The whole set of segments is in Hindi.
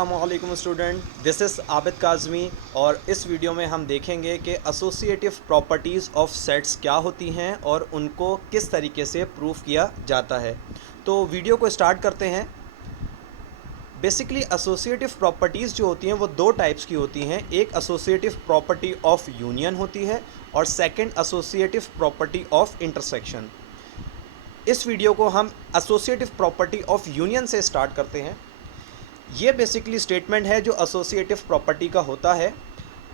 अस्सलामुअलैकुम student, this is Abid Kazmi और इस वीडियो में हम देखेंगे कि एसोसिएटिव प्रॉपर्टीज़ ऑफ सेट्स क्या होती हैं और उनको किस तरीके से प्रूफ किया जाता है। तो वीडियो को स्टार्ट करते हैं। बेसिकली एसोसिएटिव प्रॉपर्टीज़ जो होती हैं वो दो टाइप्स की होती हैं। एक एसोसिएटिव प्रॉपर्टी ऑफ यूनियन होती है और second associative property of intersection. इस वीडियो को हम एसोसिएटिव प्रॉपर्टी ऑफ यूनियन से स्टार्ट करते हैं। ये बेसिकली स्टेटमेंट है जो एसोसिएटिव प्रॉपर्टी का होता है।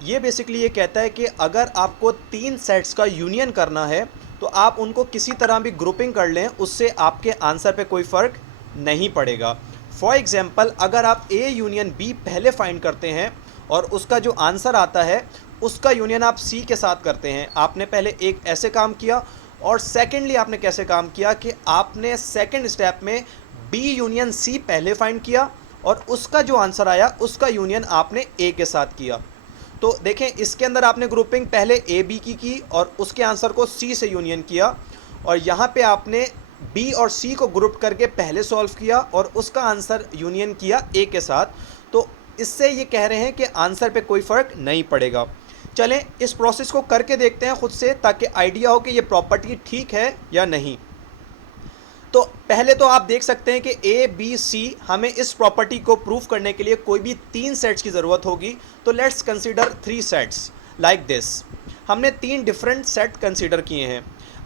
ये बेसिकली ये कहता है कि अगर आपको तीन सेट्स का यूनियन करना है तो आप उनको किसी तरह भी ग्रुपिंग कर लें, उससे आपके आंसर पे कोई फ़र्क नहीं पड़ेगा। फॉर एग्जांपल, अगर आप ए यूनियन बी पहले फाइंड करते हैं और उसका जो आंसर आता है उसका यूनियन आप सी के साथ करते हैं। आपने पहले एक ऐसे काम किया और सेकेंडली आपने कैसे काम किया कि आपने सेकेंड स्टेप में बी यूनियन सी पहले फाइंड किया और उसका जो आंसर आया उसका यूनियन आपने ए के साथ किया। तो देखें, इसके अंदर आपने ग्रुपिंग पहले ए बी की और उसके आंसर को सी से यूनियन किया, और यहाँ पे आपने बी और सी को ग्रुप करके पहले सॉल्व किया और उसका आंसर यूनियन किया ए के साथ। तो इससे ये कह रहे हैं कि आंसर पे कोई फ़र्क नहीं पड़ेगा। चलें इस प्रोसेस को करके देखते हैं खुद से, ताकि आइडिया हो कि ये प्रॉपर्टी ठीक है या नहीं। तो पहले तो आप देख सकते हैं कि ए बी सी, हमें इस प्रॉपर्टी को प्रूफ करने के लिए कोई भी तीन सेट्स की ज़रूरत होगी। तो let's consider three sets like this. हमने तीन डिफरेंट सेट कंसीडर किए हैं।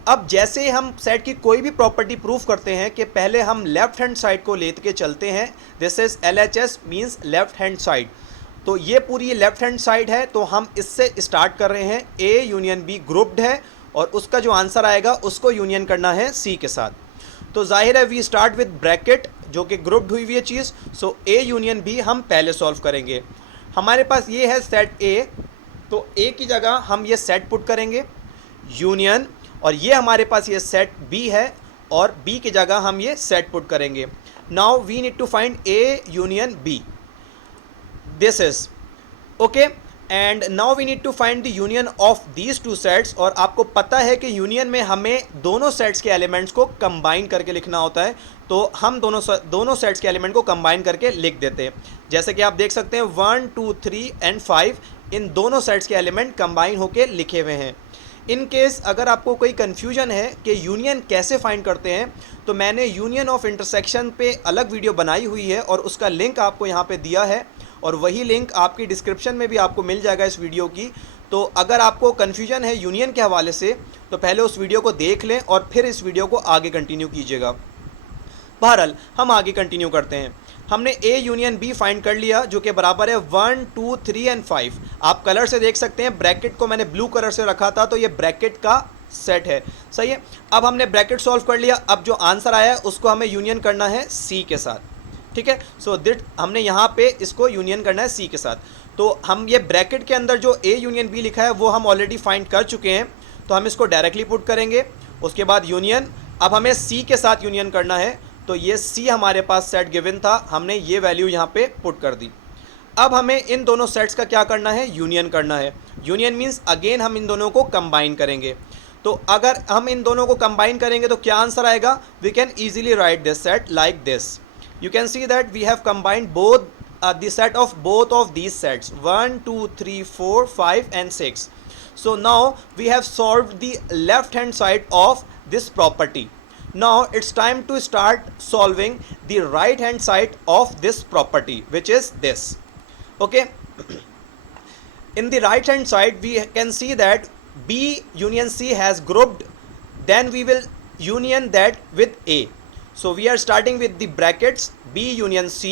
अब जैसे हम सेट की कोई भी प्रॉपर्टी प्रूफ करते हैं कि पहले हम लेफ्ट हैंड साइड को लेके चलते हैं। This is LHS means left hand side. तो ये पूरी लेफ्ट हैंड साइड है, तो हम इससे स्टार्ट कर रहे हैं। ए यूनियन बी ग्रुप्ड है और उसका जो आंसर आएगा उसको यूनियन करना है सी के साथ। तो जाहिर है वी स्टार्ट विद ब्रैकेट जो कि ग्रुप्ड हुई हुई है चीज़। सो ए यूनियन बी हम पहले सॉल्व करेंगे। हमारे पास ये है सेट ए, तो ए की जगह हम ये सेट पुट करेंगे यूनियन, और ये हमारे पास ये सेट बी है और बी की जगह हम ये सेट पुट करेंगे। Now we need to find A union B, this is okay, and now we need to find the union of these two sets. और आपको पता है कि यूनियन में हमें दोनों सेट्स के एलिमेंट्स को कंबाइन करके लिखना होता है, तो हम दोनों सेट्स के एलिमेंट को कंबाइन करके लिख देते हैं। जैसे कि आप देख सकते हैं 1 2 3 एंड 5 इन दोनों सेट्स के एलिमेंट कंबाइन होके लिखे हुए हैं। इन केस अगर आपको कोई कन्फ्यूजन है कि यूनियन कैसे फाइंड करते हैं, तो मैंने यूनियन ऑफ इंटरसेक्शन पे अलग वीडियो बनाई हुई है और उसका लिंक आपको यहाँ पे दिया है, और वही लिंक आपकी डिस्क्रिप्शन में भी आपको मिल जाएगा इस वीडियो की। तो अगर आपको कन्फ्यूजन है यूनियन के हवाले से तो पहले उस वीडियो को देख लें और फिर इस वीडियो को आगे कंटिन्यू कीजिएगा। बहरहाल हम आगे कंटिन्यू करते हैं। हमने ए यूनियन बी फाइंड कर लिया जो कि बराबर है 1 2 3 एंड 5। आप कलर से देख सकते हैं, ब्रैकेट को मैंने ब्लू कलर से रखा था, तो ये ब्रैकेट का सेट है, सही है। अब हमने ब्रैकेट सॉल्व कर लिया। अब जो आंसर आया है उसको हमें यूनियन करना है सी के साथ, ठीक है। सो दिट हमने यहाँ पे इसको यूनियन करना है सी के साथ। तो हम ये ब्रैकेट के अंदर जो ए यूनियन बी लिखा है वो हम ऑलरेडी फाइंड कर चुके हैं, तो हम इसको डायरेक्टली पुट करेंगे। उसके बाद यूनियन, अब हमें सी के साथ यूनियन करना है, तो ये सी हमारे पास सेट गिवन था, हमने ये वैल्यू यहाँ पे पुट कर दी। अब हमें इन दोनों सेट्स का क्या करना है, यूनियन करना है। यूनियन मीन्स अगेन हम इन दोनों को कंबाइन करेंगे। तो अगर हम इन दोनों को कंबाइन करेंगे तो क्या आंसर आएगा, we can easily write this set like this. You can see that we have combined both the set of both of these sets 1 2 3 4 5 and 6. So now we have solved the left hand side of this property. Now it's time to start solving the right hand side of this property, which is this. Okay, in the right hand side we can see that B union C has grouped, then we will union that with A. So we are starting with the brackets B union C.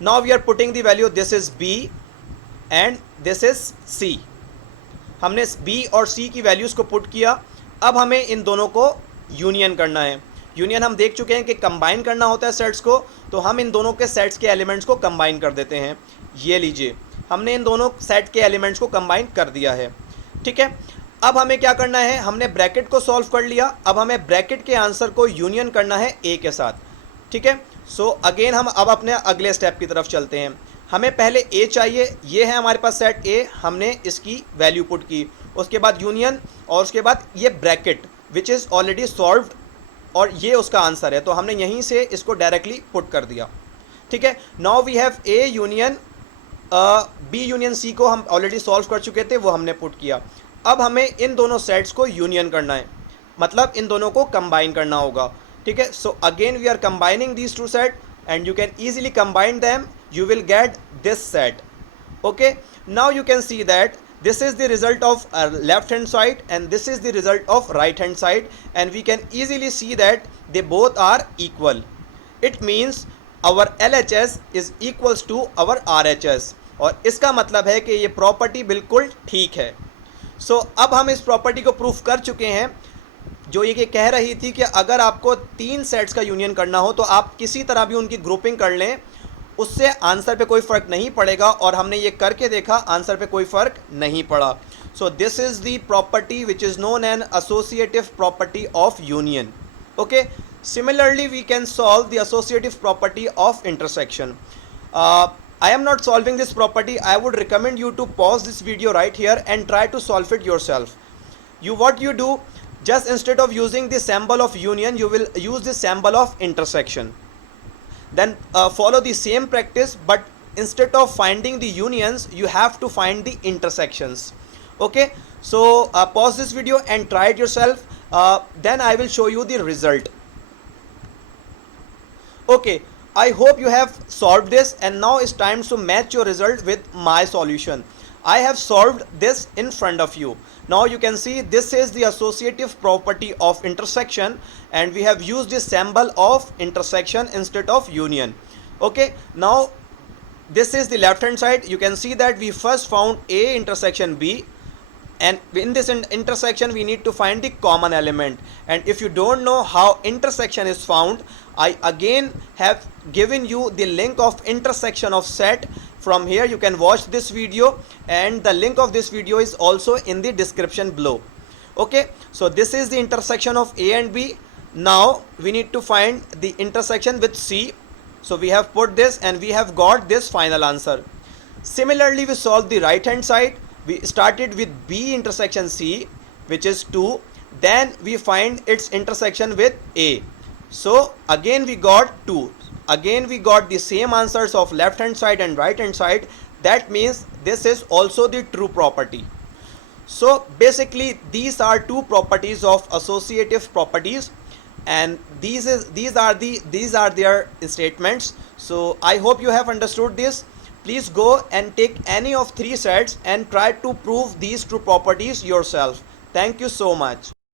Now we are putting the value, this is B and this is C. हमने B और C की वैल्यूज़ को पुट किया। अब हमें इन दोनों को यूनियन करना है। यूनियन हम देख चुके हैं कि कंबाइन करना होता है सेट्स को, तो हम इन दोनों के सेट्स के एलिमेंट्स को कंबाइन कर देते हैं। ये लीजिए, हमने इन दोनों सेट के एलिमेंट्स को कंबाइन कर दिया है, ठीक है। अब हमें क्या करना है, हमने ब्रैकेट को सॉल्व कर लिया, अब हमें ब्रैकेट के आंसर को यूनियन करना है ए के साथ, ठीक है। सो अगेन हम अब अपने अगले स्टेप की तरफ चलते हैं। हमें पहले ए चाहिए, ये है हमारे पास सेट ए, हमने इसकी वैल्यू पुट की, उसके बाद यूनियन और उसके बाद ये bracket which is already solved और ये उसका आंसर है, तो हमने यहीं से इसको डायरेक्टली पुट कर दिया, ठीक है, now we have A union B union C को हम ऑलरेडी सॉल्व कर चुके थे, वो हमने पुट किया। अब हमें इन दोनों सेट्स को यूनियन करना है, मतलब इन दोनों को कंबाइन करना होगा। ठीक है, so again we are combining these two set and you can easily combine them, you will get this set. okay, now you can see that this is the result of left hand side and this is the result of right hand side, and we can easily see that they both are equal. It means our LHS is equals to our RHS, और इसका मतलब है कि ये प्रॉपर्टी बिल्कुल ठीक है। सो अब हम इस प्रॉपर्टी को प्रूफ कर चुके हैं, जो ये कह रही थी कि अगर आपको 3 सेट्स का यूनियन करना हो तो आप किसी तरह भी उनकी ग्रुपिंग कर लें, उससे आंसर पे कोई फ़र्क नहीं पड़ेगा, और हमने ये करके देखा, आंसर पे कोई फ़र्क नहीं पड़ा। So this is the property which is known an associative property of union. Okay, similarly we can solve the associative property of intersection. I am not solving this property. I would recommend you to pause this video right here and try to solve it yourself. What you do, just instead of using the symbol of union, you will use the symbol of intersection. Then follow the same practice, but instead of finding the unions, you have to find the intersections. Okay, so pause this video and try it yourself. Then I will show you the result. Okay, I hope you have solved this, and now it's time to match your result with my solution. I have solved this in front of you. Now you can see this is the associative property of intersection, and we have used this symbol of intersection instead of union. Okay, now this is the left hand side. You can see that we first found A intersection B, and in this intersection we need to find the common element. And if you don't know how intersection is found, I again have given you the link of intersection of set. From here you can watch this video, and the link of this video is also in the description below. Okay, so this is the intersection of A and B. Now we need to find the intersection with C. So we have put this and we have got this final answer. Similarly, we solve the right hand side. We started with B intersection C, which is 2. Then we find its intersection with A. So again we got 2. Again we got the same answers of left hand side and right hand side. That means this is also the true property. So basically these are two properties of associative properties, and these are their statements. So I hope you have understood this. Please go and take any of 3 sets and try to prove these two properties yourself. Thank you so much.